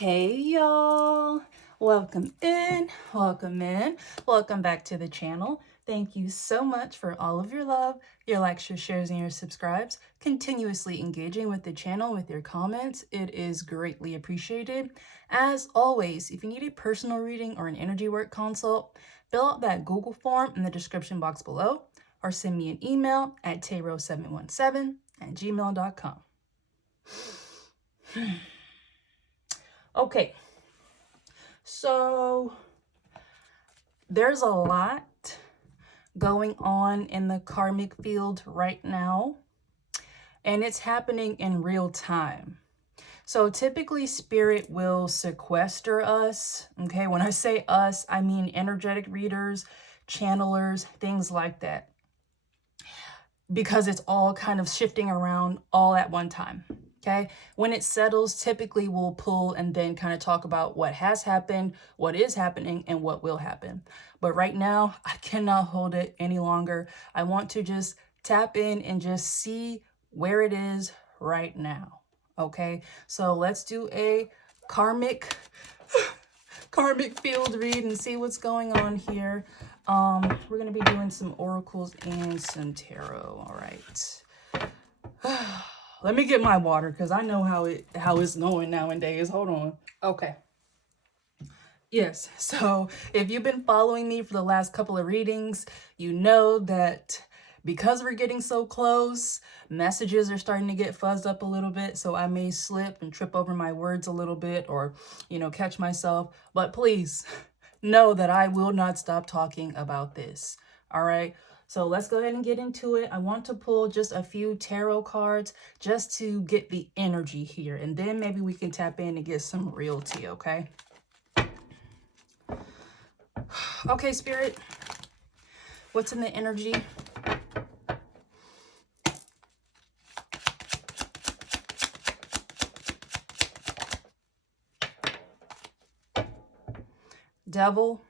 Hey y'all, welcome in, welcome back to the channel. Thank you so much for all of your love, your likes, your shares, and your subscribes, continuously engaging with the channel with your comments. It is greatly appreciated. As always, if you need a personal reading or an energy work consult, fill out that Google form in the description box below or send me an email at taro717@gmail.com. Okay, so there's a lot going on in the karmic field right now, and it's happening in real time. So typically spirit will sequester us. Okay, when I say us, I mean energetic readers, channelers, things like that, because it's all kind of shifting around all at one time. Okay, when it settles, typically we'll pull and then kind of talk about what has happened, what is happening, and what will happen. But right now, I cannot hold it any longer. I want to just tap in and just see where it is right now. Okay, so let's do a karmic field read and see what's going on here. We're gonna be doing some oracles and some tarot. All right. Let me get my water because I know how it's going nowadays. Hold on. Okay. Yes. So if you've been following me for the last couple of readings, you know that because we're getting so close, messages are starting to get fuzzed up a little bit. So I may slip and trip over my words a little bit or, catch myself. But please know that I will not stop talking about this. All right. So let's go ahead and get into it. I want to pull just a few tarot cards just to get the energy here. And then maybe we can tap in and get some realty, okay? Okay, Spirit. What's in the energy? Devil.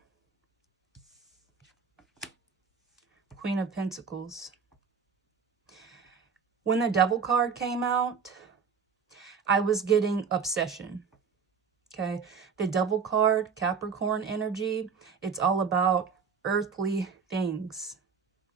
Queen of Pentacles. When the Devil card came out, I was getting obsession. Okay, the Devil card, Capricorn energy, it's all about earthly things.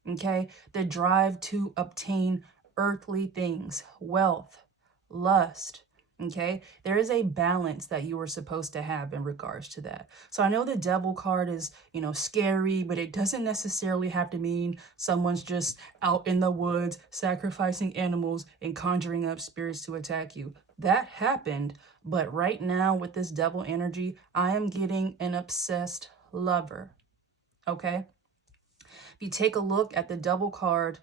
Okay, the drive to obtain earthly things, wealth, lust. Okay, there is a balance that you are supposed to have in regards to that. So I know the Devil card is, scary, but it doesn't necessarily have to mean someone's just out in the woods sacrificing animals and conjuring up spirits to attack you. That happened, but right now with this Devil energy, I am getting an obsessed lover. Okay, if you take a look at the Devil card,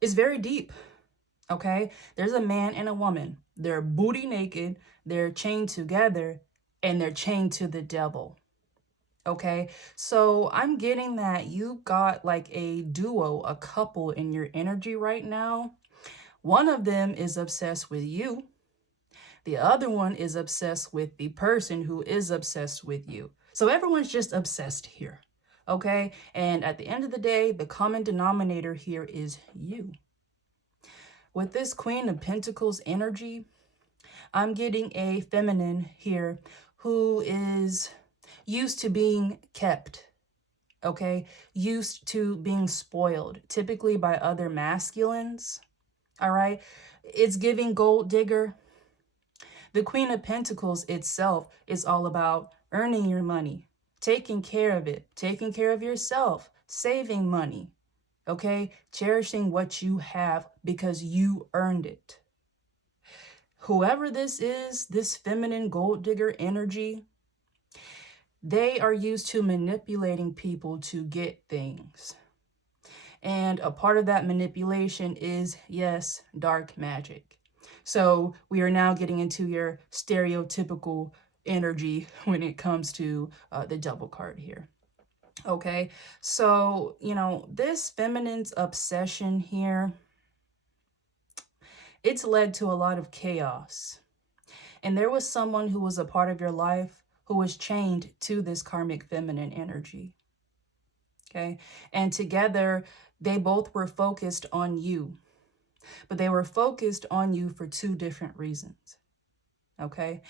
it's very deep. Okay, there's a man and a woman. They're booty naked, they're chained together, and they're chained to the devil. Okay, so I'm getting that you got like a duo, a couple in your energy right now. One of them is obsessed with you. The other one is obsessed with the person who is obsessed with you. So everyone's just obsessed here. Okay, and at the end of the day, the common denominator here is you. With this Queen of Pentacles energy, I'm getting a feminine here who is used to being kept, okay? Used to being spoiled, typically by other masculines, all right? It's giving gold digger. The Queen of Pentacles itself is all about earning your money, taking care of it, taking care of yourself, saving money, okay? Cherishing what you have because you earned it. Whoever this is, this feminine gold digger energy, they are used to manipulating people to get things. And a part of that manipulation is, yes, dark magic. So we are now getting into your stereotypical energy when it comes to the Devil card here. Okay, so, this feminine's obsession here, it's led to a lot of chaos. And there was someone who was a part of your life who was chained to this karmic feminine energy. Okay, and together they both were focused on you, but they were focused on you for two different reasons. Okay,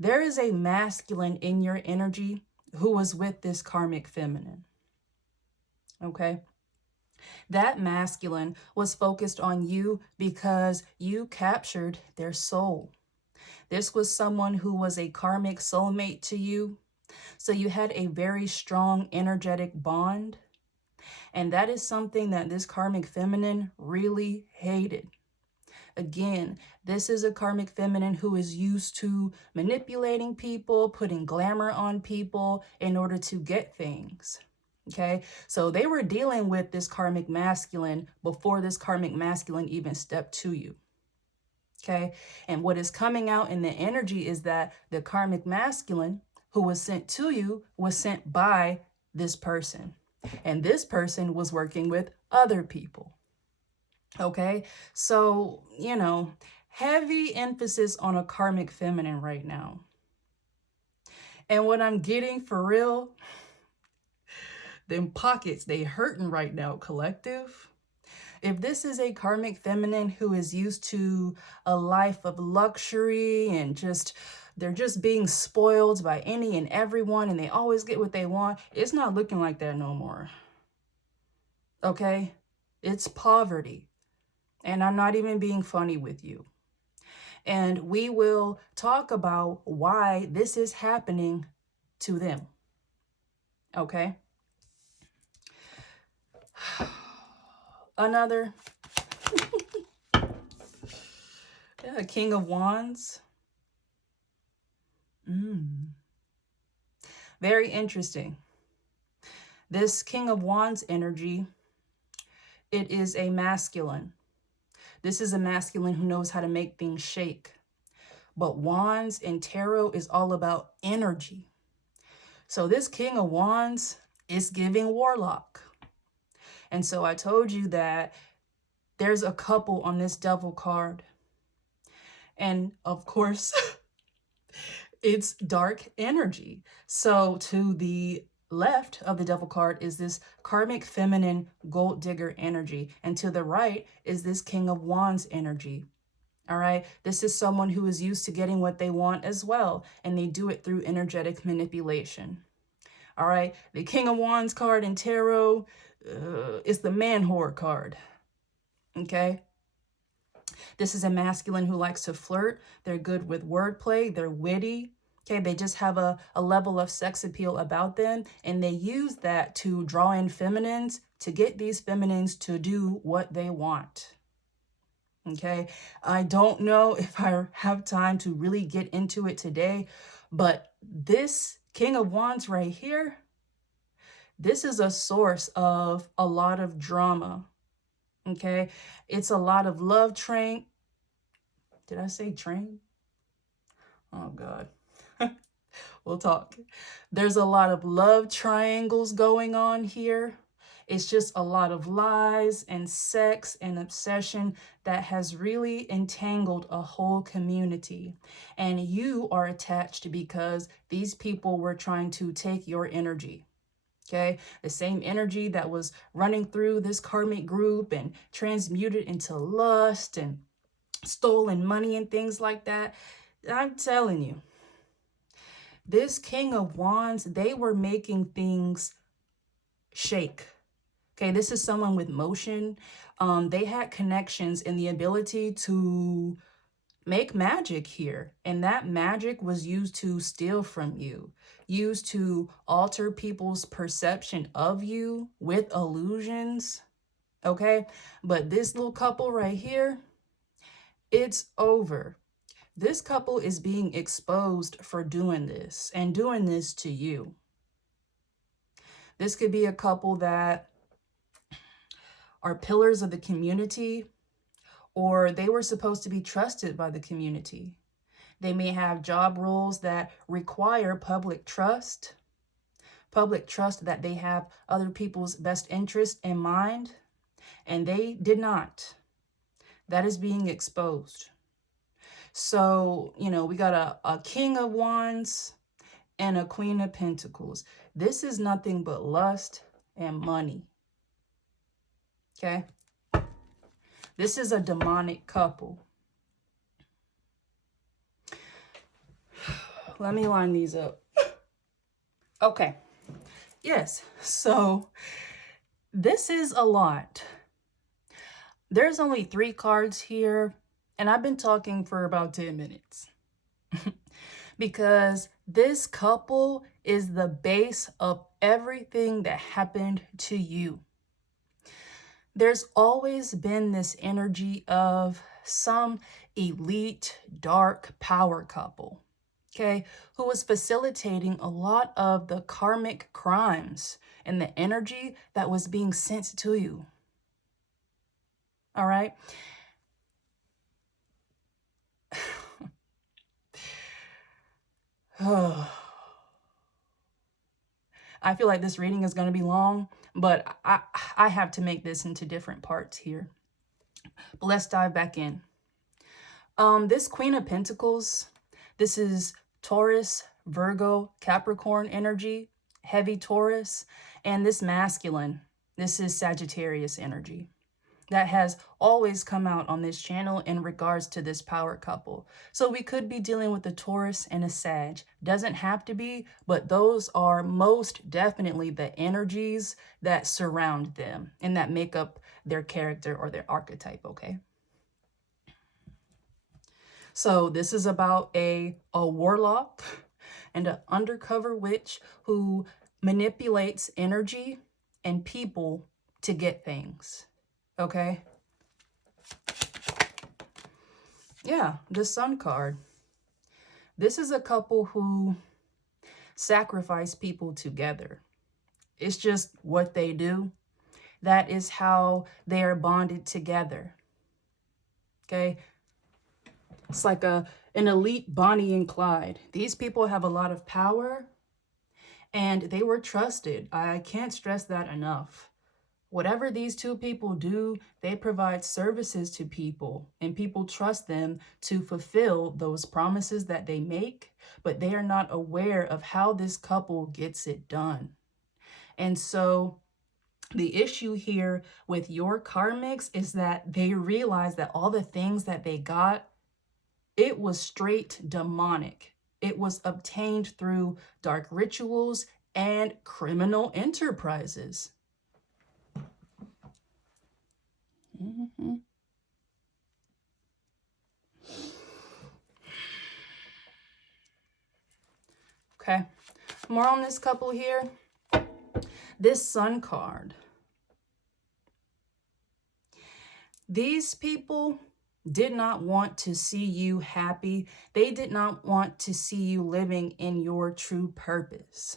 There is a masculine in your energy who was with this karmic feminine. Okay? That masculine was focused on you because you captured their soul. This was someone who was a karmic soulmate to you. So you had a very strong energetic bond. And that is something that this karmic feminine really hated. Again, this is a karmic feminine who is used to manipulating people, putting glamour on people in order to get things. Okay, so they were dealing with this karmic masculine before this karmic masculine even stepped to you. Okay, and what is coming out in the energy is that the karmic masculine who was sent to you was sent by this person. And this person was working with other people. Okay, so, heavy emphasis on a karmic feminine right now. And what I'm getting for real, them pockets, they hurting right now, collective. If this is a karmic feminine who is used to a life of luxury and they're just being spoiled by any and everyone and they always get what they want, it's not looking like that no more. Okay? It's poverty. And I'm not even being funny with you. And we will talk about why this is happening to them. Okay? Another King of Wands. Very interesting. This King of Wands energy, it is a masculine. This is a masculine who knows how to make things shake. But Wands and Tarot is all about energy. So this King of Wands is giving Warlock. And so I told you that there's a couple on this Devil card. And of course, it's dark energy. So to the left of the Devil card is this karmic feminine gold digger energy. And to the right is this King of Wands energy. All right. This is someone who is used to getting what they want as well. And they do it through energetic manipulation. All right. The King of Wands card in tarot is the man whore card. Okay. This is a masculine who likes to flirt. They're good with wordplay. They're witty. Okay, they just have a level of sex appeal about them, and they use that to draw in feminines to get these feminines to do what they want. Okay, I don't know if I have time to really get into it today, but this King of Wands right here, this is a source of a lot of drama. Okay, it's a lot of love train. Did I say train? Oh, God. We'll talk. There's a lot of love triangles going on here. It's just a lot of lies and sex and obsession that has really entangled a whole community. And you are attached because these people were trying to take your energy. Okay, the same energy that was running through this karmic group and transmuted into lust and stolen money and things like that. I'm telling you, this King of Wands, they were making things shake. Okay, this is someone with motion. They had connections and the ability to make magic here. And that magic was used to steal from you, used to alter people's perception of you with illusions. Okay, but this little couple right here, it's over. This couple is being exposed for doing this and doing this to you. This could be a couple that are pillars of the community, or they were supposed to be trusted by the community. They may have job roles that require public trust that they have other people's best interest in mind, and they did not. That is being exposed. So, we got a King of Wands and a Queen of Pentacles. This is nothing but lust and money. Okay? This is a demonic couple. let me line these up. Okay. Yes. So this is a lot. There's only 3 cards here, and I've been talking for about 10 minutes. Because this couple is the base of everything that happened to you. There's always been this energy of some elite dark power couple, okay, who was facilitating a lot of the karmic crimes and the energy that was being sent to you. All right. I feel like this reading is going to be long, but I have to make this into different parts here. But let's dive back in. This Queen of Pentacles, this is Taurus, Virgo, Capricorn energy, heavy Taurus, and this masculine, this is Sagittarius energy. That has always come out on this channel in regards to this power couple. So we could be dealing with a Taurus and a Sag. Doesn't have to be, but those are most definitely the energies that surround them and that make up their character or their archetype, okay? So this is about a warlock and an undercover witch who manipulates energy and people to get things. Okay. Yeah, the Sun card. This is a couple who sacrifice people together. It's just what they do. That is how they are bonded together. Okay. It's like an elite Bonnie and Clyde. These people have a lot of power and they were trusted. I can't stress that enough. Whatever these two people do, they provide services to people and people trust them to fulfill those promises that they make, but they are not aware of how this couple gets it done. And so the issue here with your karmics is that they realize that all the things that they got, it was straight demonic. It was obtained through dark rituals and criminal enterprises. Okay, more on this couple here. This Sun card. These people did not want to see you happy. They did not want to see you living in your true purpose.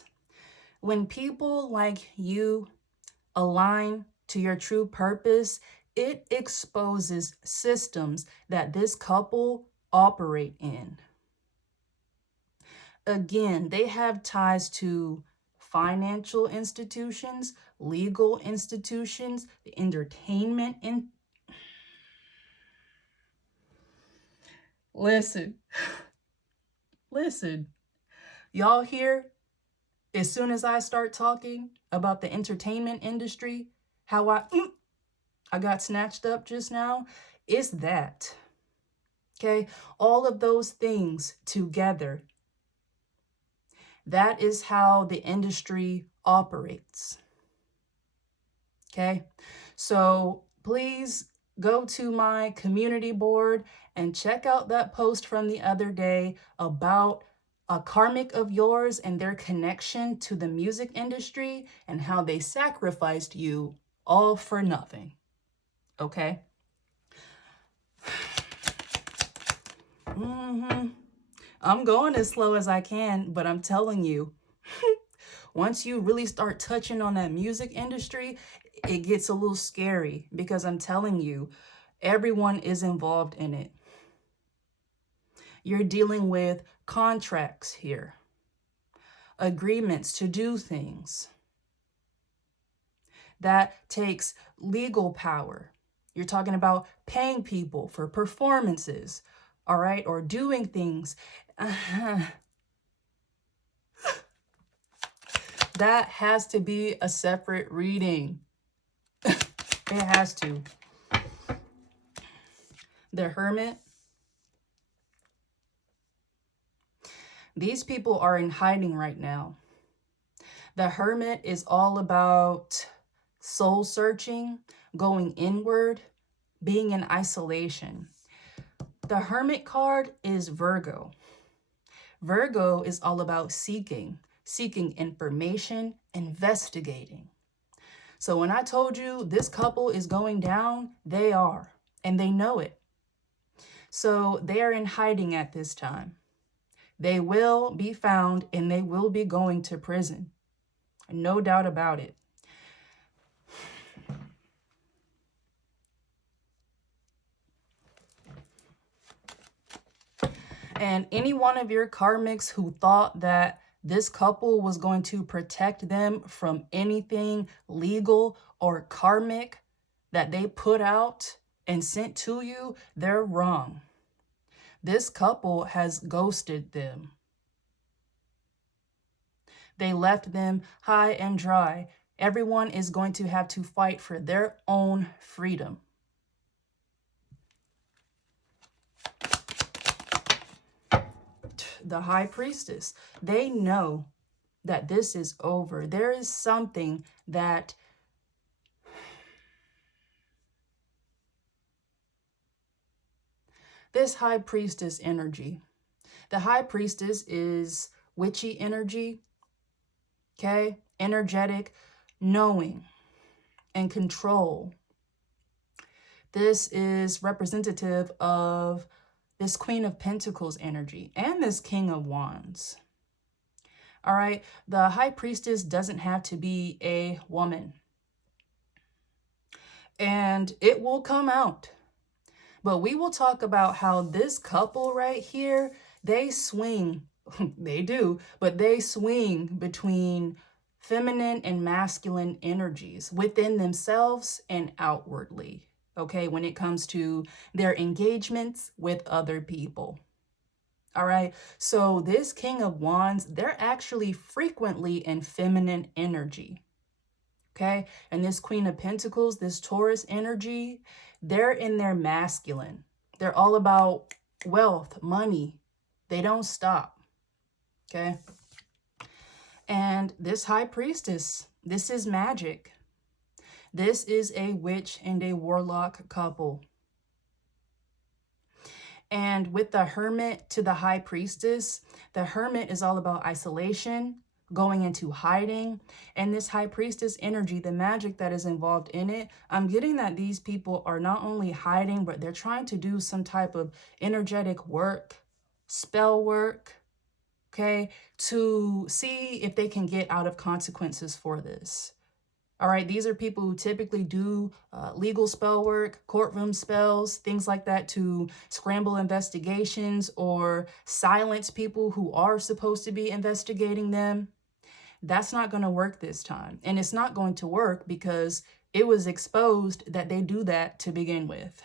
When people like you align to your true purpose, it exposes systems that this couple operate in. Again, they have ties to financial institutions, legal institutions, the entertainment in. Listen, y'all hear, as soon as I start talking about the entertainment industry, how I got snatched up just now, it's that. Okay, all of those things together. That is how the industry operates. Okay, so please go to my community board and check out that post from the other day about a karmic of yours and their connection to the music industry and how they sacrificed you all for nothing. Okay? I'm going as slow as I can, but I'm telling you, once you really start touching on that music industry, it gets a little scary because I'm telling you, everyone is involved in it. You're dealing with contracts here, agreements to do things. That takes legal power. You're talking about paying people for performances, all right, or doing things. That has to be a separate reading. It has to. The Hermit. These people are in hiding right now. The Hermit is all about soul searching, going inward, being in isolation. The Hermit card is Virgo. Virgo is all about seeking information, investigating. So when I told you this couple is going down, they are, and they know it. So they are in hiding at this time. They will be found and they will be going to prison. No doubt about it. And any one of your karmics who thought that this couple was going to protect them from anything legal or karmic that they put out and sent to you, they're wrong. This couple has ghosted them. They left them high and dry. Everyone is going to have to fight for their own freedom. The High Priestess, they know that this is over. There is something that this High Priestess energy, the High Priestess is witchy energy, okay? Energetic, knowing, and control. This is representative of this Queen of Pentacles energy and this King of Wands. All right, the High Priestess doesn't have to be a woman. And it will come out. But we will talk about how this couple right here, they swing, they do, but they swing between feminine and masculine energies within themselves and outwardly, okay, when it comes to their engagements with other people. All right, so this King of Wands, they're actually frequently in feminine energy, okay? And this Queen of Pentacles, this Taurus energy, they're in their masculine. They're all about wealth, money. They don't stop, okay? And this High Priestess, this is magic. This is a witch and a warlock couple. And with the Hermit to the High Priestess, the Hermit is all about isolation, going into hiding. And this High Priestess energy, the magic that is involved in it, I'm getting that these people are not only hiding, but they're trying to do some type of energetic work, spell work, okay, to see if they can get out of consequences for this. All right, these are people who typically do legal spell work, courtroom spells, things like that to scramble investigations or silence people who are supposed to be investigating them. That's not going to work this time. And it's not going to work because it was exposed that they do that to begin with.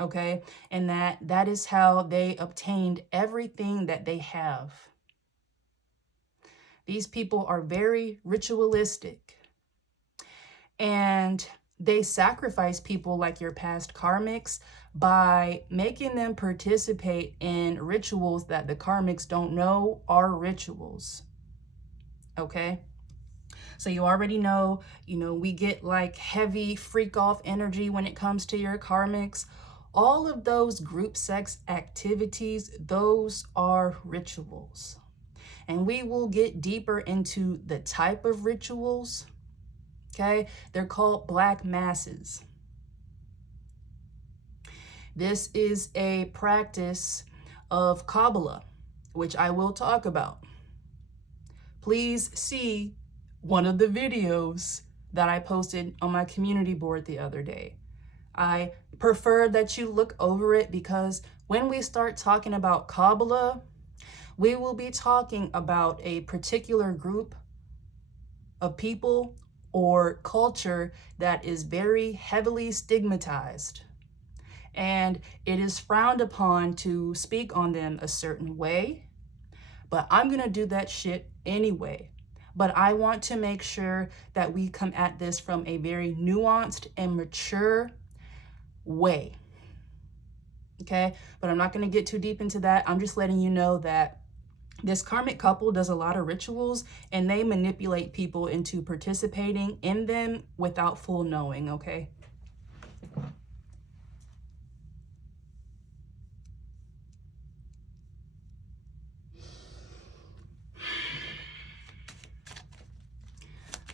Okay, and that is how they obtained everything that they have. These people are very ritualistic. And they sacrifice people like your past karmics by making them participate in rituals that the karmics don't know are rituals. Okay? So you already know, we get like heavy freak off energy when it comes to your karmics. All of those group sex activities, those are rituals. And we will get deeper into the type of rituals. Okay, they're called black masses. This is a practice of Kabbalah, which I will talk about. Please see one of the videos that I posted on my community board the other day. I prefer that you look over it because when we start talking about Kabbalah, we will be talking about a particular group of people or culture that is very heavily stigmatized. And it is frowned upon to speak on them a certain way. But I'm going to do that shit anyway. But I want to make sure that we come at this from a very nuanced and mature way. Okay? But I'm not going to get too deep into that. I'm just letting you know that This karmic couple does a lot of rituals, and they manipulate people into participating in them without full knowing, okay?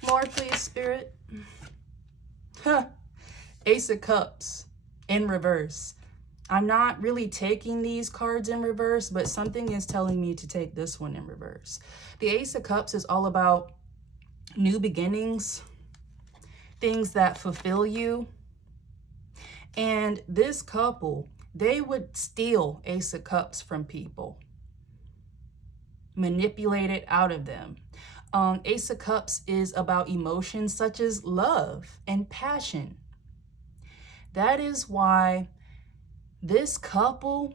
More, please, Spirit. Huh. Ace of Cups in reverse. I'm not really taking these cards in reverse, but something is telling me to take this one in reverse. The Ace of Cups is all about new beginnings, things that fulfill you. And this couple, they would steal Ace of Cups from people, manipulate it out of them. Ace of Cups is about emotions such as love and passion. That is why this couple,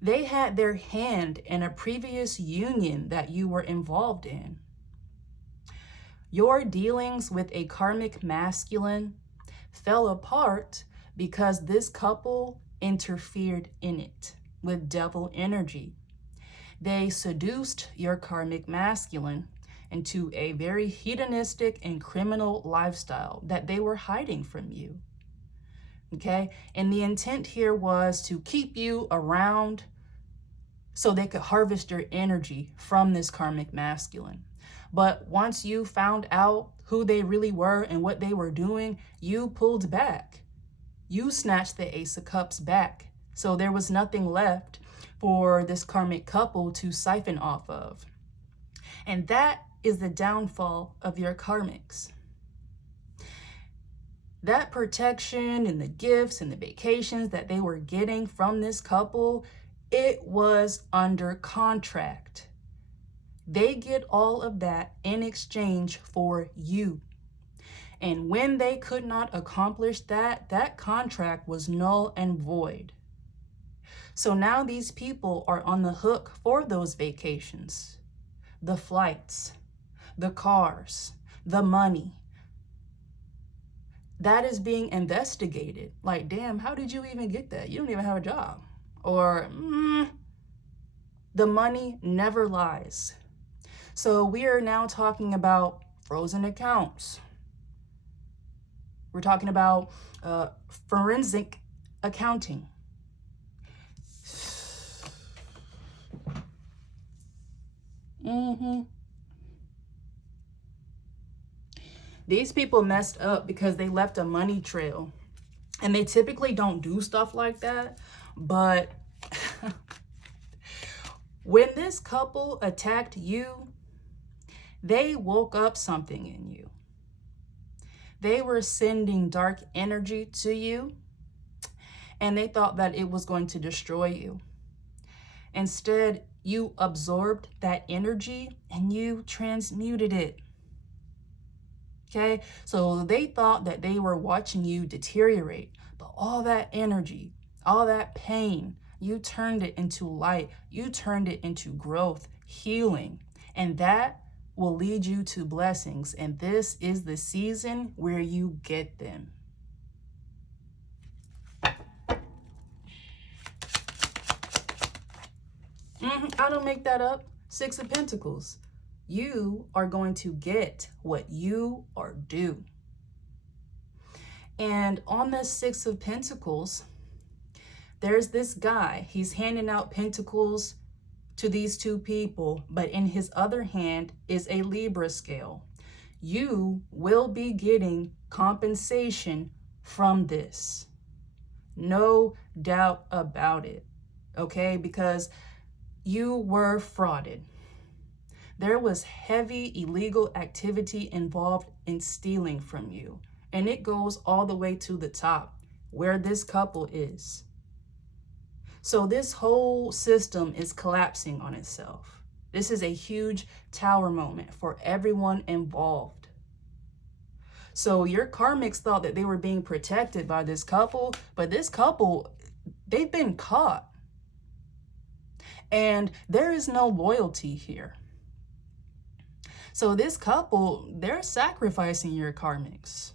they had their hand in a previous union that you were involved in. Your dealings with a karmic masculine fell apart because this couple interfered in it with devil energy. They seduced your karmic masculine into a very hedonistic and criminal lifestyle that they were hiding from you. Okay, and the intent here was to keep you around so they could harvest your energy from this karmic masculine. But once you found out who they really were and what they were doing, you pulled back. You snatched the Ace of Cups back. So there was nothing left for this karmic couple to siphon off of. And that is the downfall of your karmics. That protection and the gifts and the vacations that they were getting from this couple, it was under contract. They get all of that in exchange for you. And when they could not accomplish that, that contract was null and void. So now these people are on the hook for those vacations, the flights, the cars, the money. That is being investigated. Like, damn, how did you even get that? You don't even have a job. Or, the money never lies. So we are now talking about frozen accounts. We're talking about forensic accounting. These people messed up because they left a money trail. And they typically don't do stuff like that. But when this couple attacked you, they woke up something in you. They were sending dark energy to you, and they thought that it was going to destroy you. Instead, you absorbed that energy and you transmuted it. Okay, so they thought that they were watching you deteriorate, but all that energy, all that pain, you turned it into light. You turned it into growth, healing, and that will lead you to blessings. And this is the season where you get them. I don't make that up. Six of Pentacles. You are going to get what you are due. And on the Six of Pentacles, there's this guy. He's handing out pentacles to these two people, but in his other hand is a Libra scale. You will be getting compensation from this. No doubt about it. Okay? Because you were frauded. There was heavy illegal activity involved in stealing from you. And it goes all the way to the top, where this couple is. So this whole system is collapsing on itself. This is a huge tower moment for everyone involved. So your karmics thought that they were being protected by this couple, but this couple, they've been caught. And there is no loyalty here. So this couple, they're sacrificing your karmics.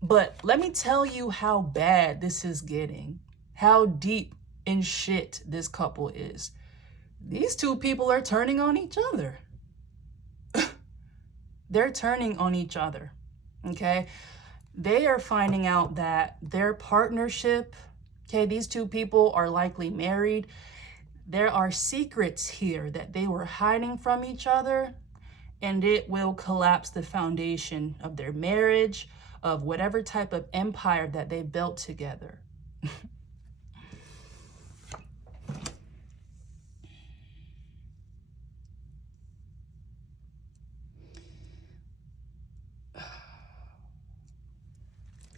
But let me tell you how bad this is getting, how deep in shit this couple is. These two people are turning on each other. They're turning on each other, okay? They are finding out that their partnership, okay, these two people are likely married. There are secrets here that they were hiding from each other, and it will collapse the foundation of their marriage, of whatever type of empire that they built together.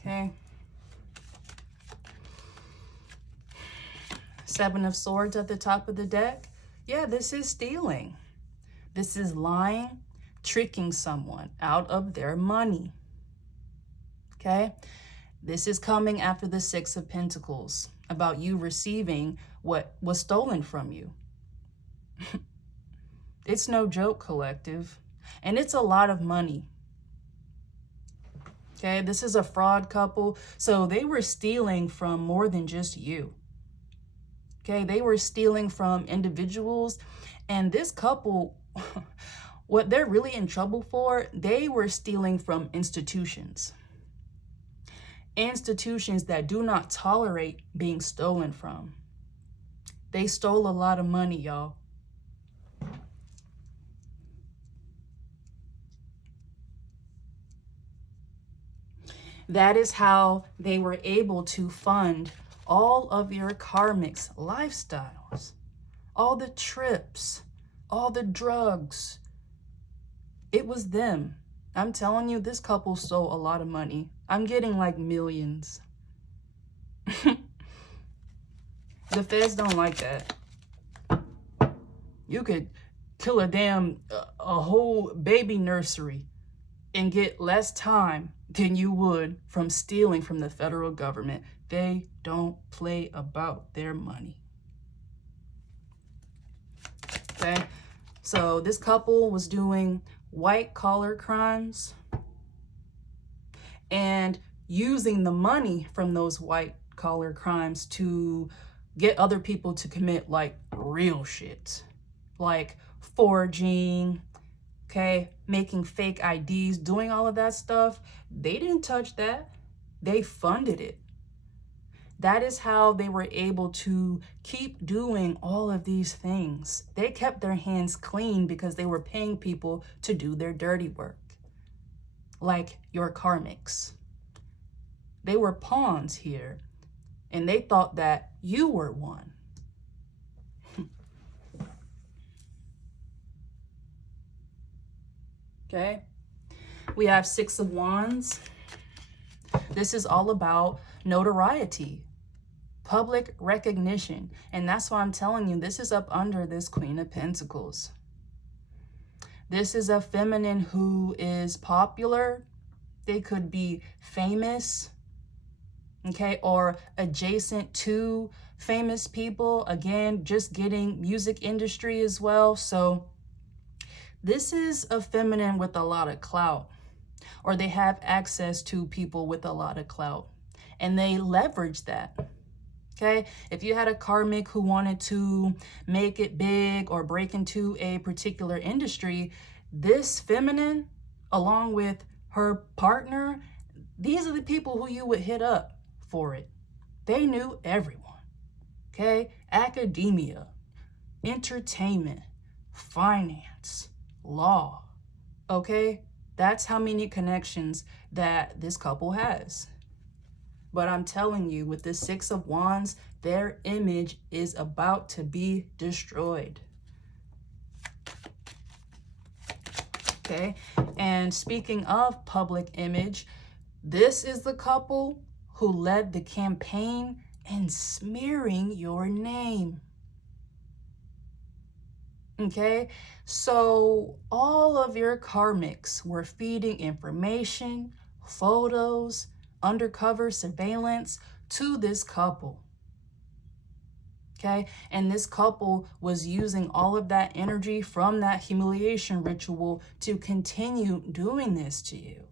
Okay. Seven of Swords at the top of the deck. Yeah, this is stealing. This is lying, tricking someone out of their money. Okay? This is coming after the Six of Pentacles, about you receiving what was stolen from you. It's no joke, collective. And it's a lot of money. Okay, this is a fraud couple. So they were stealing from more than just you. Okay, they were stealing from individuals. And this couple, what they're really in trouble for, they were stealing from institutions. Institutions that do not tolerate being stolen from. They stole a lot of money, y'all. That is how they were able to fund all of your karmics' lifestyles, all the trips, all the drugs. It was them. I'm telling you, this couple stole a lot of money. I'm getting like millions. The feds don't like that. You could kill a whole baby nursery and get less time than you would from stealing from the federal government. They don't play about their money. Okay, so this couple was doing white collar crimes and using the money from those white collar crimes to get other people to commit like real shit, like forging, okay, making fake IDs, doing all of that stuff. They didn't touch that. They funded it. That is how they were able to keep doing all of these things. They kept their hands clean because they were paying people to do their dirty work, like your karmics. They were pawns here, and they thought that you were one. Okay, we have Six of Wands. This is all about notoriety, public recognition. And that's why I'm telling you, this is up under this Queen of Pentacles. This is a feminine who is popular. They could be famous, okay, or adjacent to famous people. Again, just getting music industry as well. So this is a feminine with a lot of clout, or they have access to people with a lot of clout, and they leverage that. Okay, if you had a karmic who wanted to make it big or break into a particular industry, this feminine, along with her partner, these are the people who you would hit up for it. They knew everyone. Okay, academia, entertainment, finance, law. Okay, that's how many connections that this couple has. But I'm telling you, with this Six of Wands, their image is about to be destroyed. Okay, and speaking of public image, this is the couple who led the campaign in smearing your name. Okay, so all of your karmics were feeding information, photos, undercover surveillance to this couple. Okay, and this couple was using all of that energy from that humiliation ritual to continue doing this to you.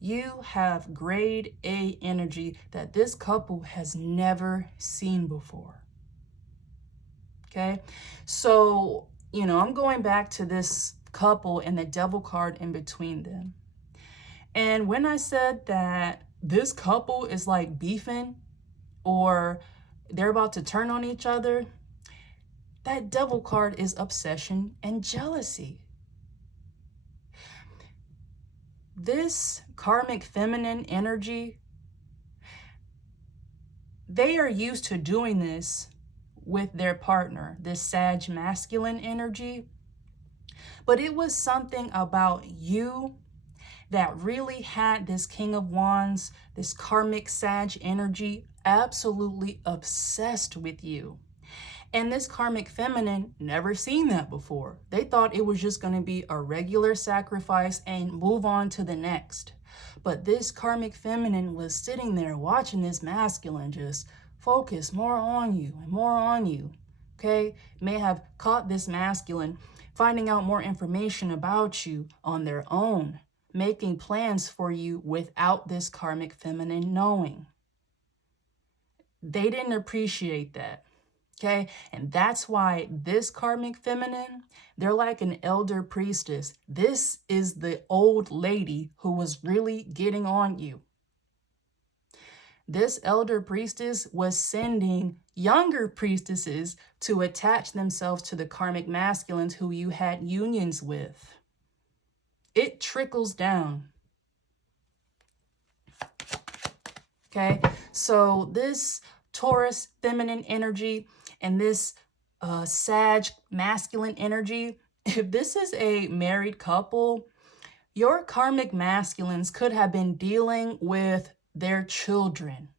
You have grade A energy that this couple has never seen before. Okay, so, you know, I'm going back to this couple and the devil card in between them. And when I said that this couple is like beefing or they're about to turn on each other, that devil card is obsession and jealousy. This karmic feminine energy, they are used to doing this with their partner, this Sag masculine energy. But it was something about you that really had this King of Wands, this karmic Sag energy, absolutely obsessed with you. And this karmic feminine never seen that before. They thought it was just going to be a regular sacrifice and move on to the next. But this karmic feminine was sitting there watching this masculine just focus more on you and more on you. Okay? May have caught this masculine finding out more information about you on their own, making plans for you without this karmic feminine knowing. They didn't appreciate that. Okay, and that's why this karmic feminine, they're like an elder priestess. This is the old lady who was really getting on you. This elder priestess was sending younger priestesses to attach themselves to the karmic masculines who you had unions with. It trickles down. Okay, so this Taurus feminine energy and this Sag masculine energy, if this is a married couple, your karmic masculines could have been dealing with their children.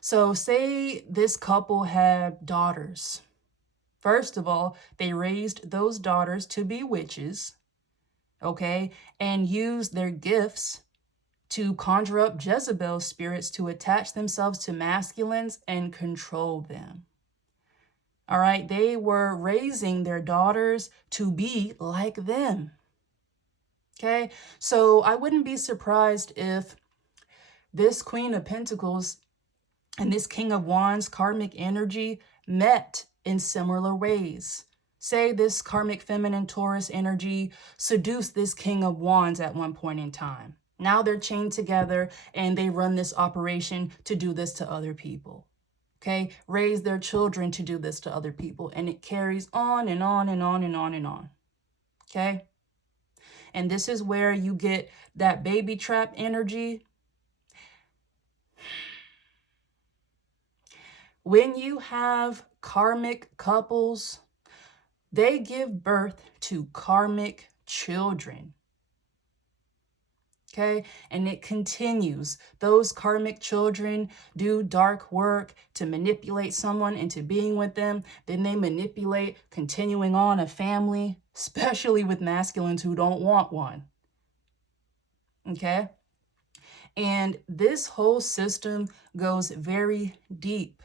So say this couple had daughters. First of all, they raised those daughters to be witches, okay, and used their gifts to conjure up Jezebel spirits to attach themselves to masculines and control them. All right, they were raising their daughters to be like them. Okay, so I wouldn't be surprised if this Queen of Pentacles and this King of Wands karmic energy met in similar ways. Say this karmic feminine Taurus energy seduced this King of Wands at one point in time. Now they're chained together and they run this operation to do this to other people. Okay, raise their children to do this to other people, and it carries on and on and on and on and on. Okay, and this is where you get that baby trap energy. When you have karmic couples, they give birth to karmic children. Okay, and it continues. Those karmic children do dark work to manipulate someone into being with them. Then they manipulate continuing on a family, especially with masculines who don't want one. Okay, and this whole system goes very deep.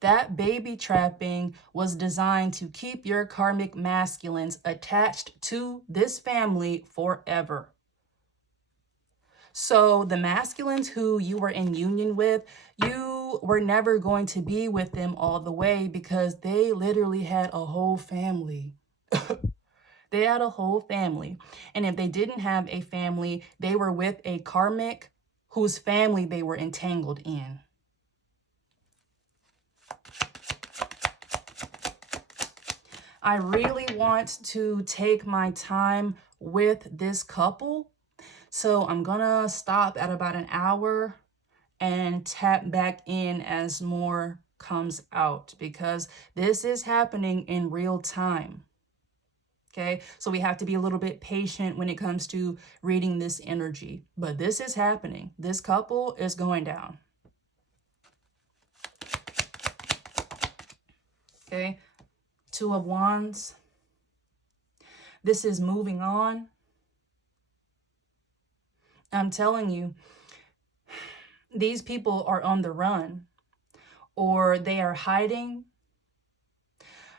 That baby trapping was designed to keep your karmic masculines attached to this family forever. So the masculines who you were in union with, you were never going to be with them all the way because they literally had a whole family. They had a whole family. And if they didn't have a family, they were with a karmic whose family they were entangled in. I really want to take my time with this couple. So I'm gonna stop at about an hour and tap back in as more comes out because this is happening in real time. Okay, so we have to be a little bit patient when it comes to reading this energy, but this is happening. This couple is going down. Okay. Two of Wands. This is moving on. I'm telling you, these people are on the run or they are hiding.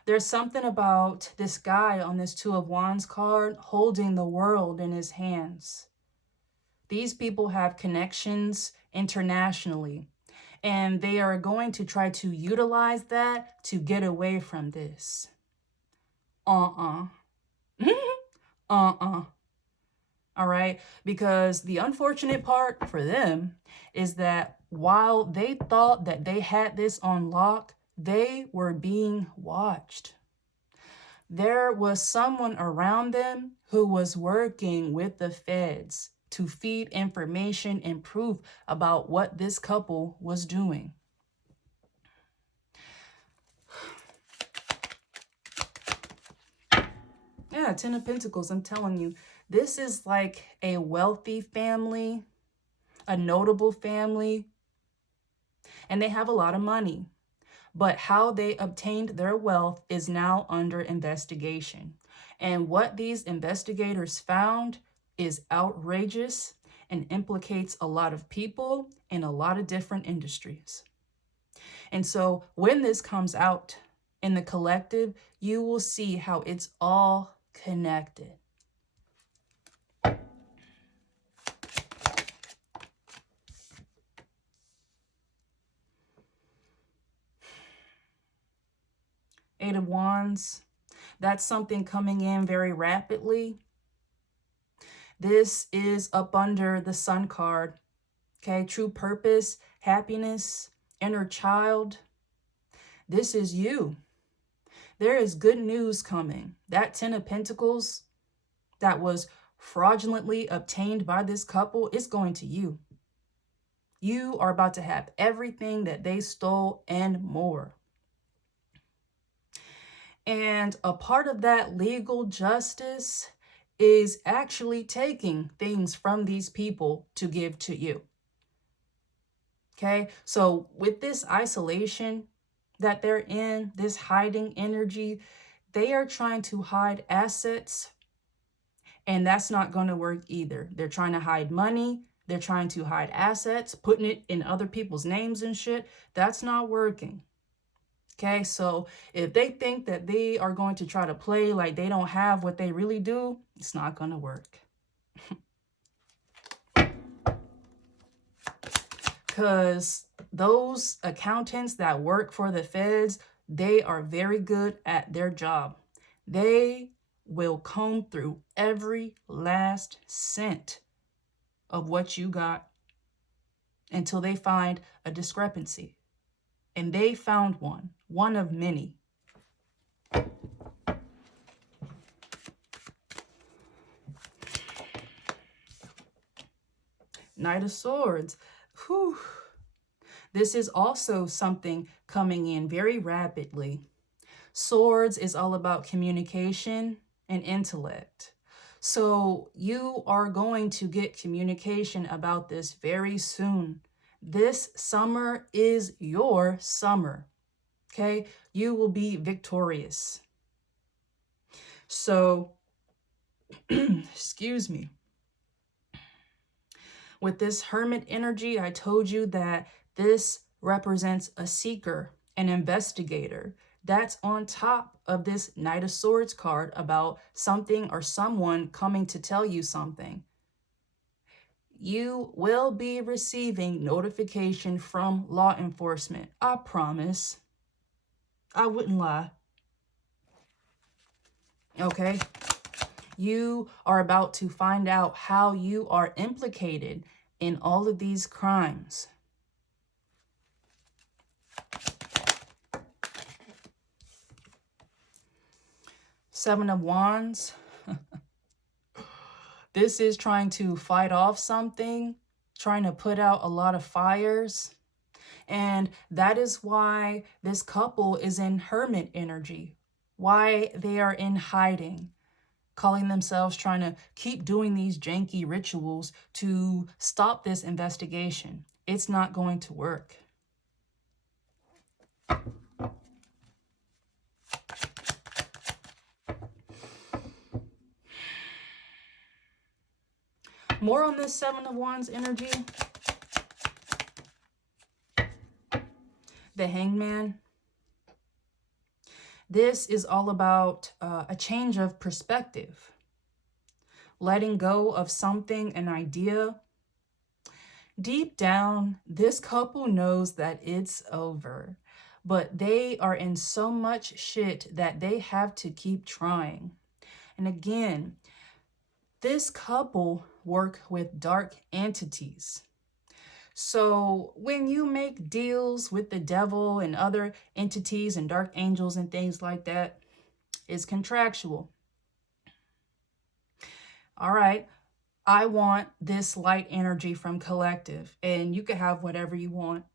There's something about this guy on this Two of Wands card holding the world in his hands. These people have connections internationally. And they are going to try to utilize that to get away from this. Uh-uh. Uh-uh. All right? Because the unfortunate part for them is that while they thought that they had this on lock, they were being watched. There was someone around them who was working with the feds to feed information and proof about what this couple was doing. Yeah, Ten of Pentacles, I'm telling you, this is like a wealthy family, a notable family, and they have a lot of money. But how they obtained their wealth is now under investigation. And what these investigators found is outrageous and implicates a lot of people in a lot of different industries. And so when this comes out in the collective, you will see how it's all connected. Eight of Wands, that's something coming in very rapidly. This is up under the Sun card. Okay, true purpose, happiness, inner child. This is you. There is good news coming. That Ten of Pentacles that was fraudulently obtained by this couple is going to you. You are about to have everything that they stole and more. And a part of that legal justice is actually taking things from these people to give to you. Okay, so with this isolation that they're in, this hiding energy, they are trying to hide assets, and that's not going to work either. They're trying to hide money. They're trying to hide assets, putting it in other people's names and shit. That's not working. Okay, so if they think that they are going to try to play like they don't have what they really do, it's not going to work. Because those accountants that work for the feds, they are very good at their job. They will comb through every last cent of what you got until they find a discrepancy. And they found one of many. Knight of Swords. Whew. This is also something coming in very rapidly. Swords is all about communication and intellect. So you are going to get communication about this very soon. This summer is your summer. Okay? You will be victorious. So, excuse me. With this Hermit energy, I told you that this represents a seeker, an investigator. That's on top of this Knight of Swords card about something or someone coming to tell you something. You will be receiving notification from law enforcement. I promise. I wouldn't lie. Okay? You are about to find out how you are implicated in all of these crimes. Seven of Wands. This is trying to fight off something, trying to put out a lot of fires. And that is why this couple is in Hermit energy, why they are in hiding, calling themselves trying to keep doing these janky rituals to stop this investigation. It's not going to work. More on this Seven of Wands energy. The Hangman. This is all about a change of perspective. Letting go of something, an idea, Deep down, this couple knows that it's over, but they are in so much shit that they have to keep trying. And again, this couple work with dark entities. So when you make deals with the devil and other entities and dark angels and things like that, it's contractual. All right, I want this light energy from collective, and you can have whatever you want.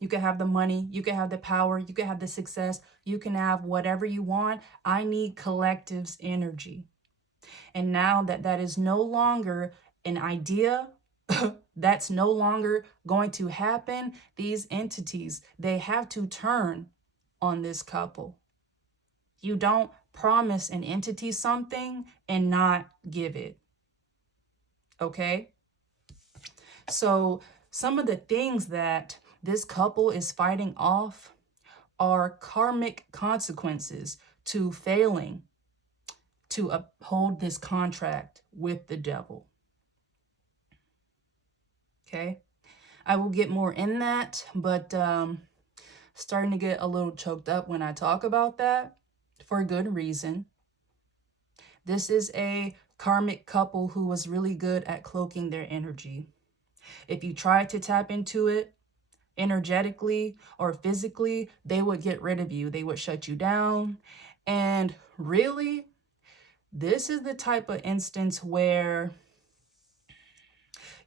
You can have the money, you can have the power, you can have the success, you can have whatever you want. I need collective's energy. And now that that is no longer an idea, that's no longer going to happen, these entities, they have to turn on this couple. You don't promise an entity something and not give it. Okay? So some of the things that this couple is fighting off are karmic consequences to failing to uphold this contract with the devil. Okay, I will get more in that, but starting to get a little choked up when I talk about that for a good reason. This is a karmic couple who was really good at cloaking their energy. If you tried to tap into it energetically or physically, they would get rid of you. They would shut you down. And really, this is the type of instance where,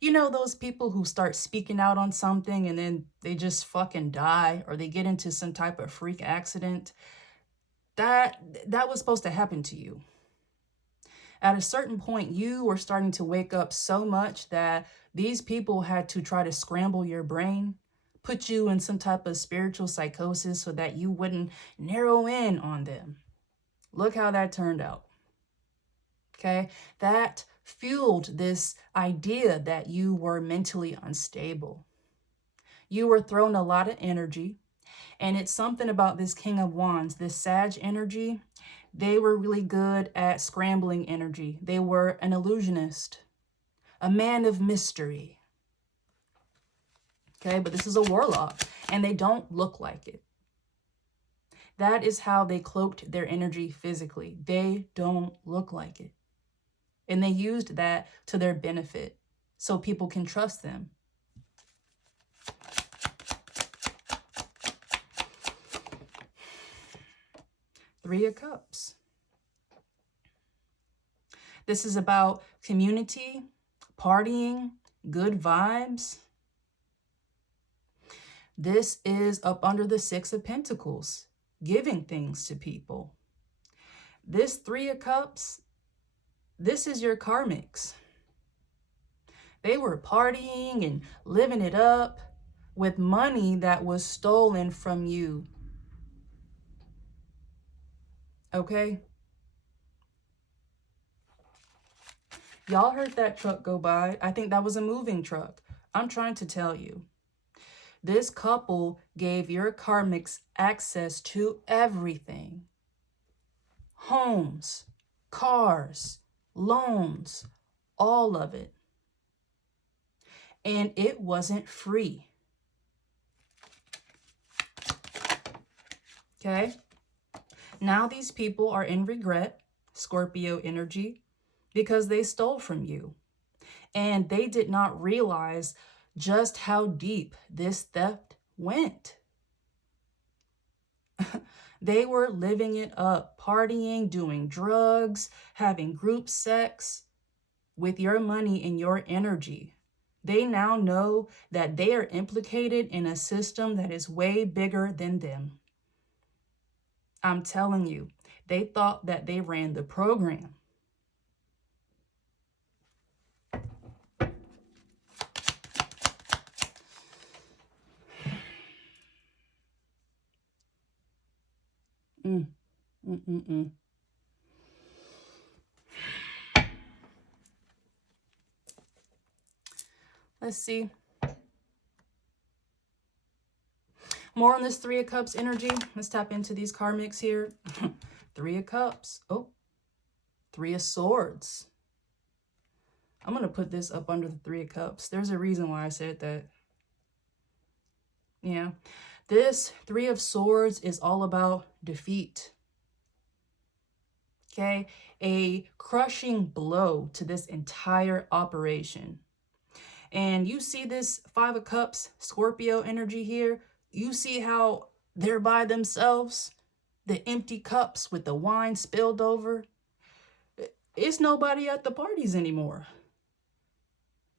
you know, those people who start speaking out on something and then they just fucking die, or they get into some type of freak accident. That was supposed to happen to you. At a certain point, you were starting to wake up so much that these people had to try to scramble your brain, put you in some type of spiritual psychosis so that you wouldn't narrow in on them. Look how that turned out. Okay, that fueled this idea that you were mentally unstable. You were thrown a lot of energy, and it's something about this King of Wands, this Sag energy. They were really good at scrambling energy. They were an illusionist, a man of mystery. Okay, but this is a warlock, and they don't look like it. That is how they cloaked their energy physically. They don't look like it. And they used that to their benefit so people can trust them. Three of Cups. This is about community, partying, good vibes. This is up under the Six of Pentacles, giving things to people. This Three of Cups, this is your karmics. They were partying and living it up with money that was stolen from you. Okay? Y'all heard that truck go by. I think that was a moving truck. I'm trying to tell you. This couple gave your karmics access to everything. Homes, cars, loans, all of it. And it wasn't free. Okay? Now these people are in regret, Scorpio energy, because they stole from you. And they did not realize just how deep this theft went. They were living it up, partying, doing drugs, having group sex with your money and your energy. They now know that they are implicated in a system that is way bigger than them. I'm telling you, they thought that they ran the program. Let's see. More on this Three of Cups energy. Let's tap into these karmics here. Three of Cups. Oh, Three of Swords. I'm going to put this up under the Three of Cups. There's a reason why I said that. Yeah. This Three of Swords is all about defeat. Okay. A crushing blow to this entire operation. And you see this Five of Cups, Scorpio energy here. You see how they're by themselves. The empty cups with the wine spilled over. It's nobody at the parties anymore.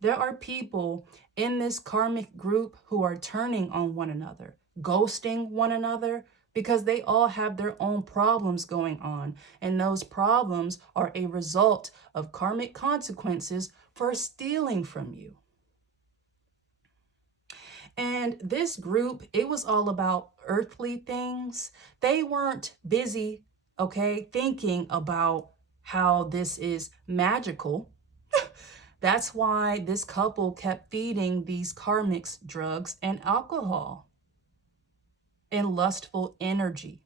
There are people in this karmic group who are turning on one another, ghosting one another, because they all have their own problems going on. And those problems are a result of karmic consequences for stealing from you. And this group, it was all about earthly things. They weren't busy, okay, thinking about how this is magical. That's why this couple kept feeding these karmics drugs and alcohol and lustful energy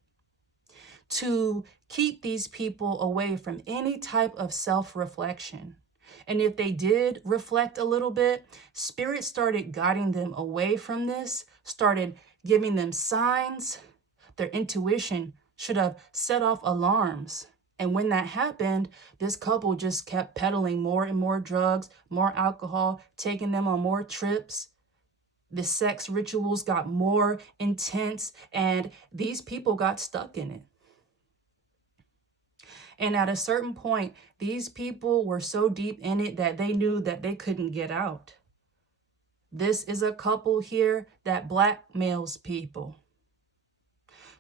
to keep these people away from any type of self-reflection. And if they did reflect a little bit, Spirit started guiding them away from this, started giving them signs. Their intuition should have set off alarms. And when that happened, this couple just kept peddling more and more drugs, more alcohol, taking them on more trips. The sex rituals got more intense, and these people got stuck in it. And at a certain point, these people were so deep in it that they knew that they couldn't get out. This is a couple here that blackmails people.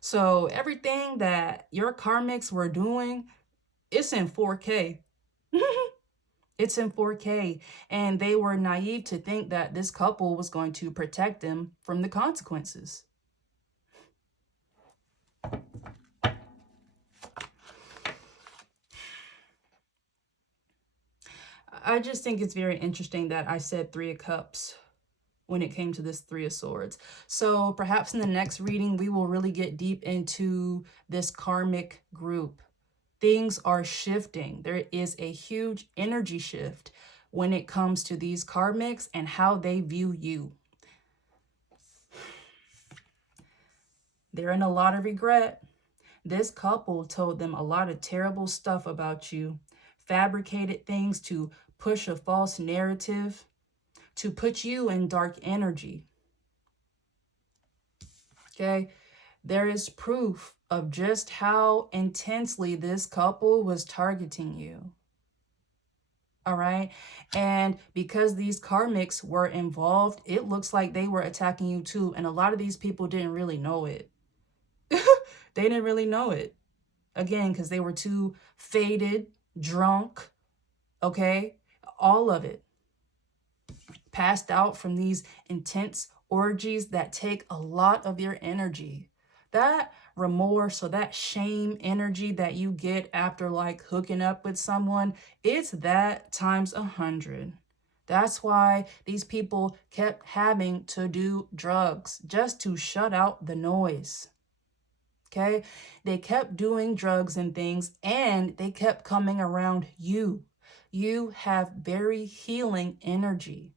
So everything that your karmics were doing, it's in 4K. It's in 4K. And they were naive to think that this couple was going to protect them from the consequences. I just think it's very interesting that I said Three of Cups when it came to this Three of Swords. So perhaps in the next reading, we will really get deep into this karmic group. Things are shifting. There is a huge energy shift when it comes to these karmics and how they view you. They're in a lot of regret. This couple told them a lot of terrible stuff about you, fabricated things to push a false narrative, to put you in dark energy. Okay, there is proof of just how intensely this couple was targeting you. All right, and because these karmics were involved, it looks like they were attacking you too. And a lot of these people didn't really know it. They didn't really know it. Again, because they were too faded, drunk, okay? All of it. Passed out from these intense orgies that take a lot of your energy. That remorse or that shame energy that you get after like hooking up with someone, it's that times 100. That's why these people kept having to do drugs just to shut out the noise. Okay, they kept doing drugs and things, and they kept coming around you. You have very healing energy.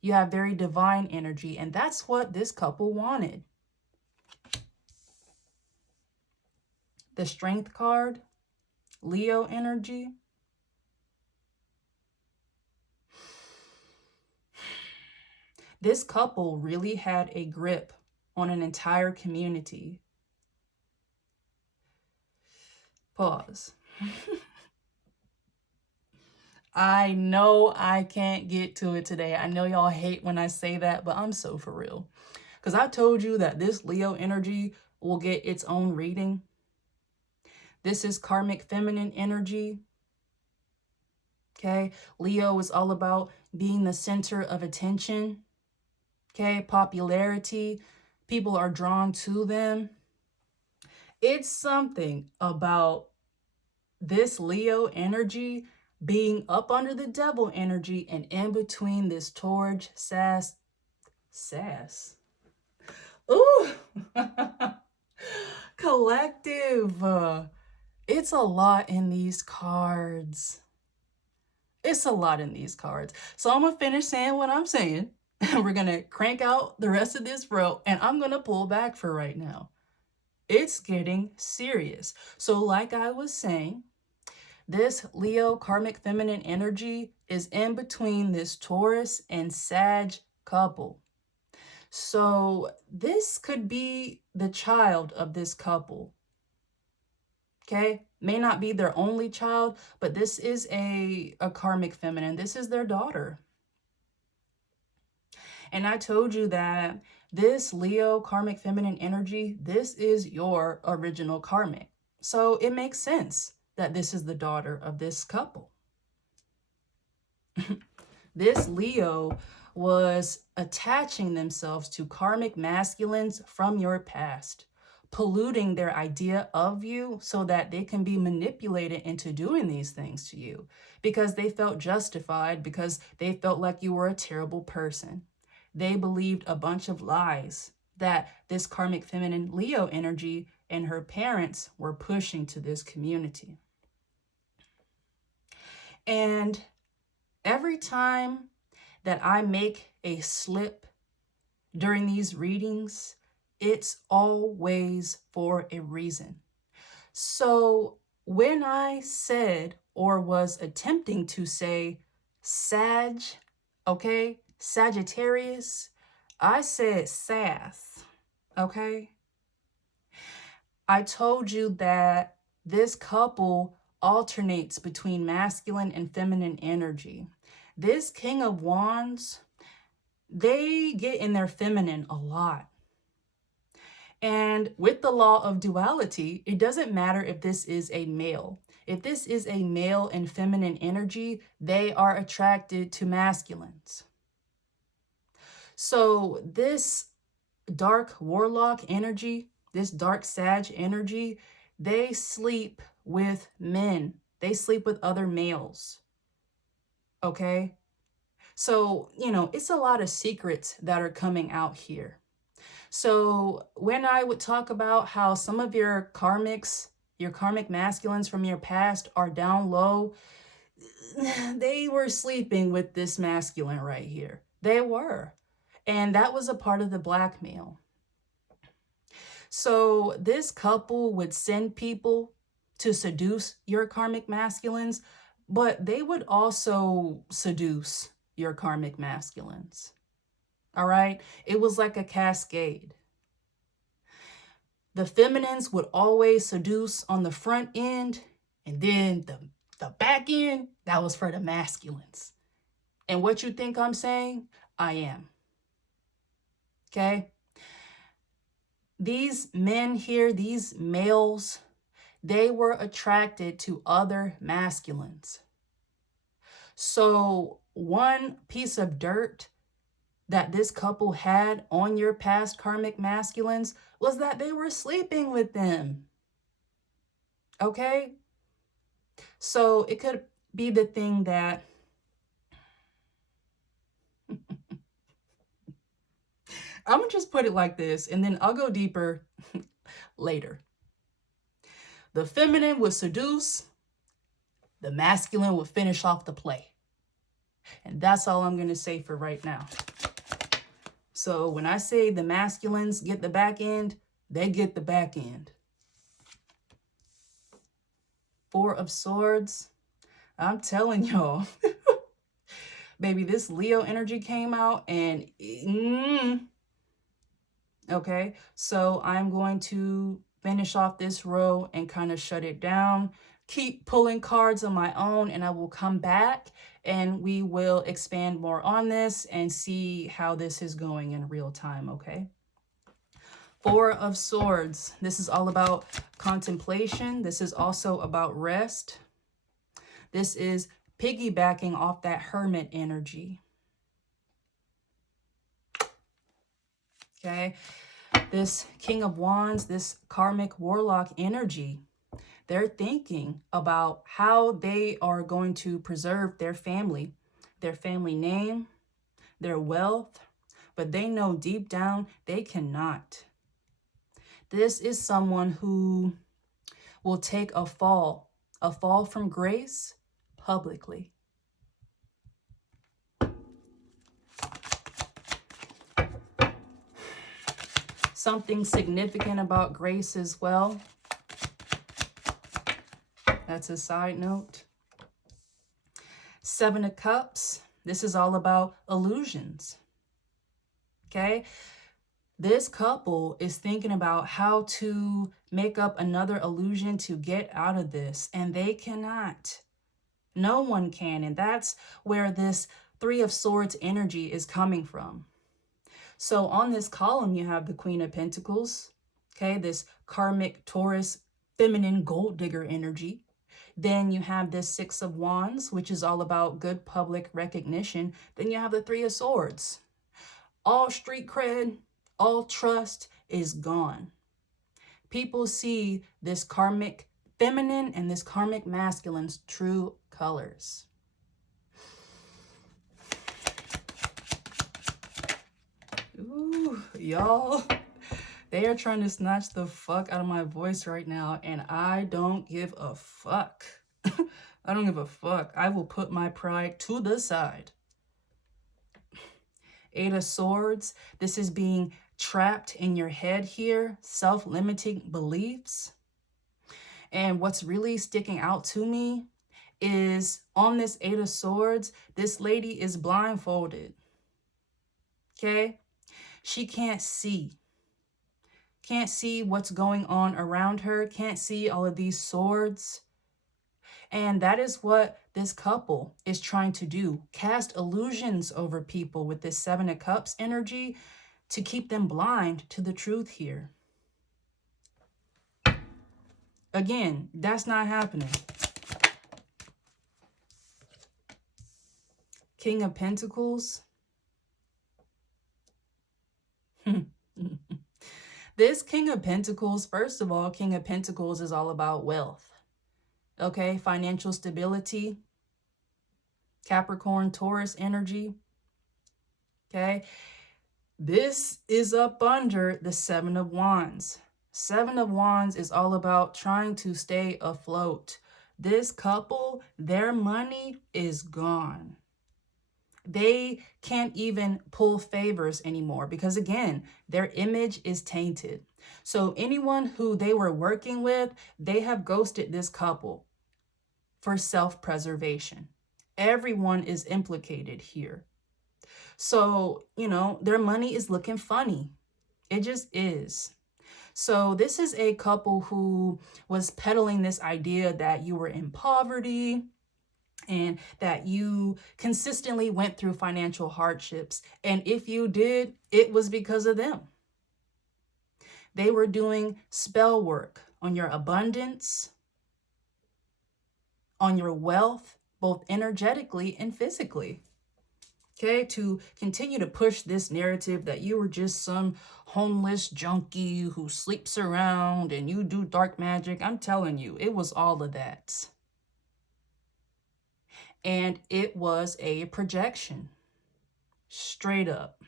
You have very divine energy, and that's what this couple wanted. The Strength card, Leo energy. This couple really had a grip on an entire community. Pause. I know I can't get to it today. I know y'all hate when I say that, but I'm so for real. Because I told you that this Leo energy will get its own reading. This is karmic feminine energy. Okay, Leo is all about being the center of attention. Okay, popularity. People are drawn to them. It's something about this Leo energy being up under the devil energy and in between this Taurus sass. Ooh, collective. It's a lot in these cards. It's a lot in these cards. So I'm going to finish saying what I'm saying. We're going to crank out the rest of this row, and I'm going to pull back for right now. It's getting serious. So like I was saying, this Leo karmic feminine energy is in between this Taurus and Sag couple. So this could be the child of this couple. Okay? May not be their only child, but this is a karmic feminine. This is their daughter. And I told you that this Leo karmic feminine energy, this is your original karmic. So it makes sense that this is the daughter of this couple. This Leo was attaching themselves to karmic masculines from your past, polluting their idea of you so that they can be manipulated into doing these things to you because they felt justified, because they felt like you were a terrible person. They believed a bunch of lies that this karmic feminine Leo energy and her parents were pushing to this community. And every time that I make a slip during these readings, it's always for a reason. So when I said or was attempting to say Sag, okay, Sagittarius, I said sass, okay? I told you that this couple alternates between masculine and feminine energy. This King of Wands, they get in their feminine a lot. And with the law of duality, it doesn't matter if this is a male. If this is a male and feminine energy, they are attracted to masculines. So this dark warlock energy, this dark Sag energy, they sleep with men. They sleep with other males. Okay? So, it's a lot of secrets that are coming out here. So when I would talk about how some of your karmics, your karmic masculines from your past are down low, they were sleeping with this masculine right here. They were. And that was a part of the blackmail. So this couple would send people to seduce your karmic masculines, but they would also seduce your karmic masculines. All right? It was like a cascade. The feminines would always seduce on the front end, and then the back end, that was for the masculines. And what you think I'm saying? I am. Okay? These men here, these males, they were attracted to other masculines. So one piece of dirt that this couple had on your past karmic masculines was that they were sleeping with them. Okay? So it could be the thing that I'm going to just put it like this, and then I'll go deeper later. The feminine would seduce, the masculine would finish off the play. And that's all I'm going to say for right now. So when I say the masculines get the back end, they get the back end. Four of Swords. I'm telling y'all. Baby, this Leo energy came out and... Okay, so I'm going to finish off this row and kind of shut it down. Keep pulling cards on my own, and I will come back and we will expand more on this and see how this is going in real time, okay? Four of Swords. This is all about contemplation. This is also about rest. This is piggybacking off that Hermit energy. Okay? This King of Wands, this karmic warlock energy, they're thinking about how they are going to preserve their family name, their wealth, but they know deep down they cannot. This is someone who will take a fall from grace publicly. Something significant about grace as well. That's a side note. 7 of Cups. This is all about illusions. Okay? This couple is thinking about how to make up another illusion to get out of this, and they cannot. No one can, and that's where this 3 of Swords energy is coming from. So on this column, you have the Queen of Pentacles, okay, this karmic Taurus feminine gold digger energy. Then you have this 6 of Wands, which is all about good public recognition. Then you have the 3 of Swords. All street cred, all trust is gone. People see this karmic feminine and this karmic masculine's true colors. Ooh, y'all, they are trying to snatch the fuck out of my voice right now, and I don't give a fuck. I don't give a fuck. I will put my pride to the side. 8 of Swords. This is being trapped in your head here. Self-limiting beliefs. And what's really sticking out to me is on this 8 of Swords, this lady is blindfolded. Okay? She can't see. Can't see what's going on around her. Can't see all of these swords. And that is what this couple is trying to do. Cast illusions over people with this 7 of Cups energy to keep them blind to the truth here. Again, that's not happening. King of Pentacles. This King of Pentacles, first of all, King of Pentacles is all about wealth. Okay, financial stability. Capricorn, Taurus energy. Okay, this is up under the 7 of Wands. 7 of Wands is all about trying to stay afloat. This couple, their money is gone. They can't even pull favors anymore because, again, their image is tainted. So anyone who they were working with, they have ghosted this couple for self-preservation. Everyone is implicated here. So, you know, their money is looking funny. It just is. So this is a couple who was peddling this idea that you were in poverty and that you consistently went through financial hardships. And if you did, it was because of them. They were doing spell work on your abundance, on your wealth, both energetically and physically. Okay, to continue to push this narrative that you were just some homeless junkie who sleeps around and you do dark magic. I'm telling you, it was all of that. And it was a projection, straight up.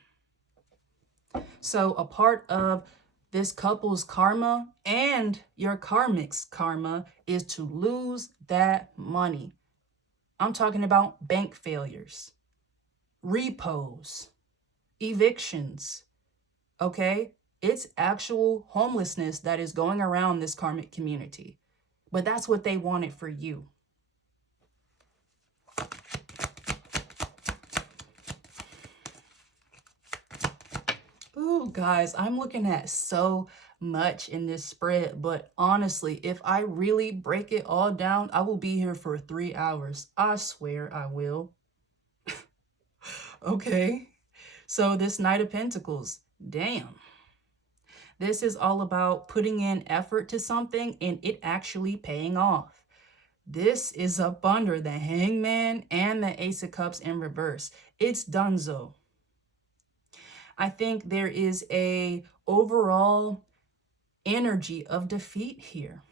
So a part of this couple's karma and your karmic's karma is to lose that money. I'm talking about bank failures, repos, evictions, okay? It's actual homelessness that is going around this karmic community. But that's what they wanted for you. Ooh, guys, I'm looking at so much in this spread, but honestly, if I really break it all down, I will be here for 3 hours. I swear I will. Okay, so this Knight of Pentacles, damn. This is all about putting in effort to something and it actually paying off. This is up under the Hangman and the Ace of Cups in reverse. It's donezo. I think there is a overall energy of defeat here.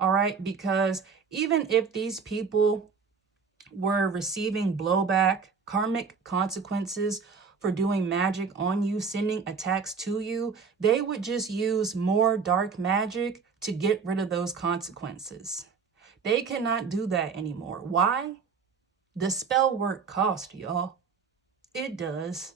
All right, because even if these people were receiving blowback, karmic consequences for doing magic on you, sending attacks to you, they would just use more dark magic to get rid of those consequences. They cannot do that anymore. Why? The spell work cost, y'all. It does.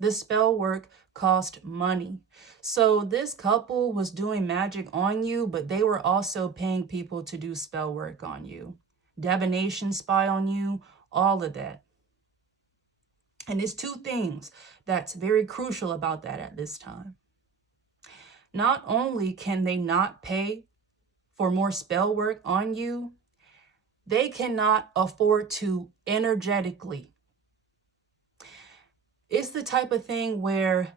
The spell work cost money. So this couple was doing magic on you, but they were also paying people to do spell work on you. Divination spy on you, all of that. And there's two things that's very crucial about that at this time. Not only can they not pay for more spell work on you, they cannot afford to energetically. It's the type of thing where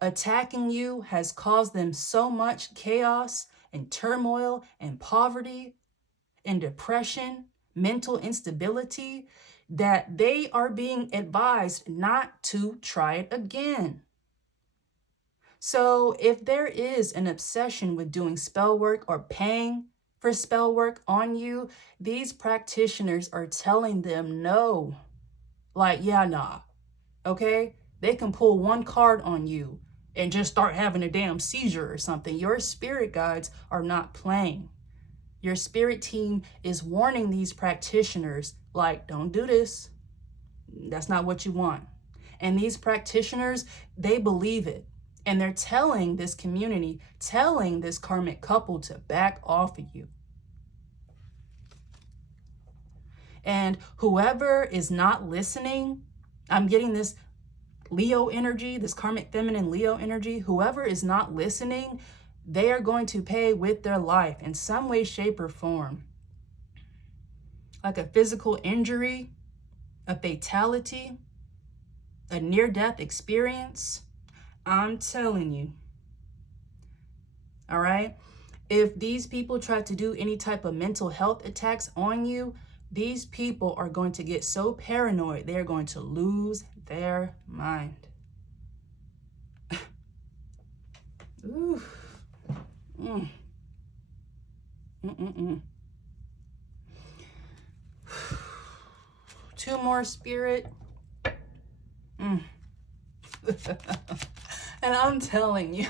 attacking you has caused them so much chaos and turmoil and poverty and depression, mental instability, that they are being advised not to try it again. So if there is an obsession with doing spell work or paying for spell work on you, these practitioners are telling them no. Like, yeah, nah, okay? They can pull one card on you and just start having a damn seizure or something. Your spirit guides are not playing. Your spirit team is warning these practitioners, like, don't do this. That's not what you want. And these practitioners, they believe it. And they're telling this community, telling this karmic couple to back off of you. And whoever is not listening, I'm getting this Leo energy, this karmic feminine Leo energy, whoever is not listening, they are going to pay with their life in some way, shape, or form. Like a physical injury, a fatality, a near-death experience. I'm telling you. All right? If these people try to do any type of mental health attacks on you, these people are going to get so paranoid, they're going to lose their mind. Ooh. Mm. Mm-mm-mm. Two more, spirit. And I'm telling you,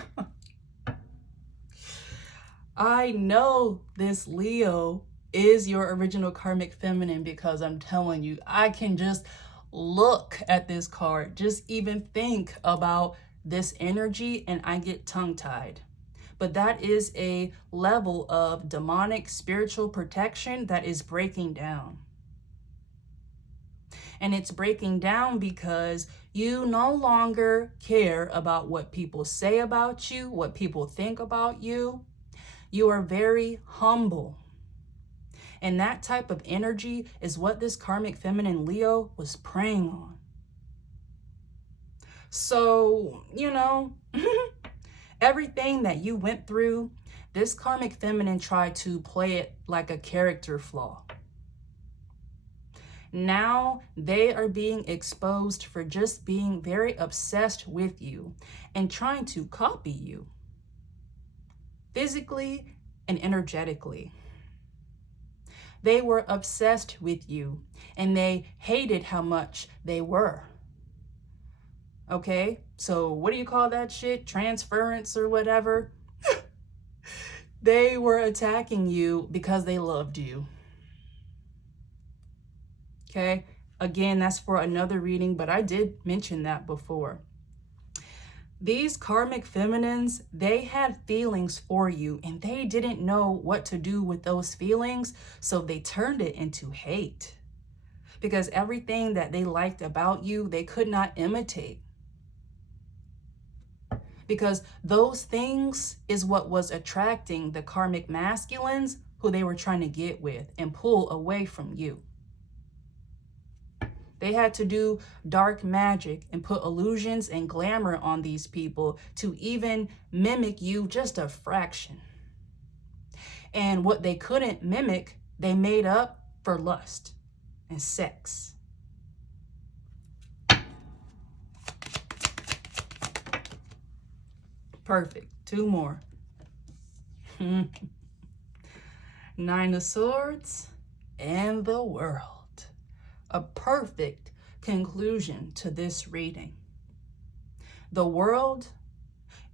I know this Leo is your original karmic feminine because I'm telling you, I can just look at this card, just even think about this energy, and I get tongue-tied. But that is a level of demonic spiritual protection that is breaking down. And it's breaking down because you no longer care about what people say about you, what people think about you. You are very humble. And that type of energy is what this karmic feminine Leo was preying on. So, you know, everything that you went through, this karmic feminine tried to play it like a character flaw. Now they are being exposed for just being very obsessed with you and trying to copy you physically and energetically. They were obsessed with you and they hated how much they were. Okay, so what do you call that shit? Transference or whatever? They were attacking you because they loved you. Okay, again, that's for another reading, but I did mention that before. These karmic feminines, they had feelings for you and they didn't know what to do with those feelings, so they turned it into hate. Because everything that they liked about you, they could not imitate. Because those things is what was attracting the karmic masculines who they were trying to get with and pull away from you. They had to do dark magic and put illusions and glamour on these people to even mimic you just a fraction. And what they couldn't mimic, they made up for lust and sex. Perfect. Two more. Nine of Swords and the World. A perfect conclusion to this reading. The world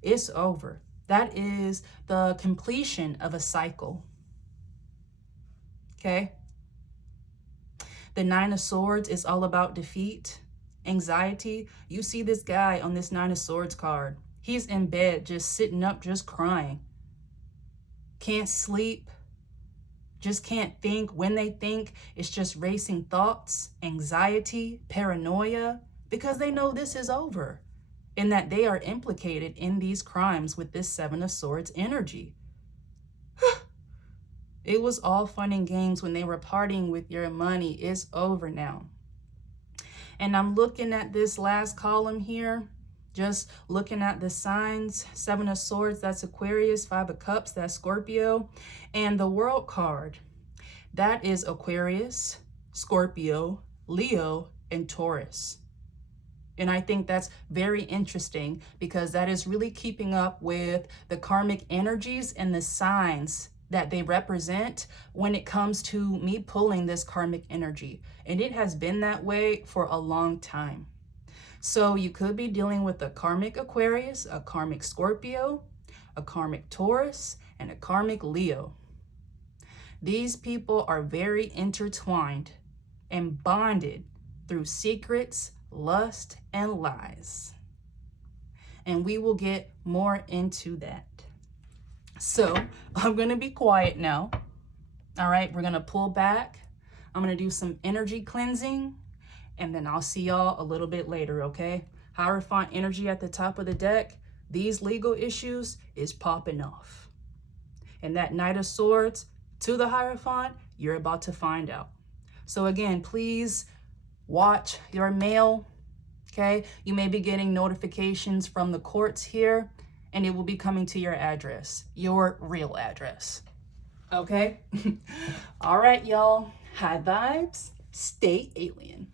is over. That is the completion of a cycle. Okay? The Nine of Swords is all about defeat. anxiety. You see this guy on this Nine of Swords card. He's in bed, just sitting up, just crying. Can't sleep. Just can't think. When they think, it's just racing thoughts, anxiety, paranoia, because they know this is over and that they are implicated in these crimes with this Seven of Swords energy. It was all fun and games when they were partying with your money. It's over now. And I'm looking at this last column here, just looking at the signs. Seven of Swords, that's Aquarius. Five of Cups, that's Scorpio. And the World card, that is Aquarius, Scorpio, Leo, and Taurus. And I think that's very interesting because that is really keeping up with the karmic energies and the signs that they represent when it comes to me pulling this karmic energy. And it has been that way for a long time. So you could be dealing with a karmic Aquarius, a karmic Scorpio, a karmic Taurus, and a karmic Leo. These people are very intertwined and bonded through secrets, lust, and lies. And we will get more into that. So I'm going to be quiet now. All right, we're going to pull back. I'm going to do some energy cleansing, and then I'll see y'all a little bit later, okay? Hierophant energy at the top of the deck. These legal issues is popping off. And that Knight of Swords to the Hierophant, you're about to find out. So again, please watch your mail, okay? You may be getting notifications from the courts here, and it will be coming to your address, your real address, okay? All right, y'all. High vibes. Stay alien.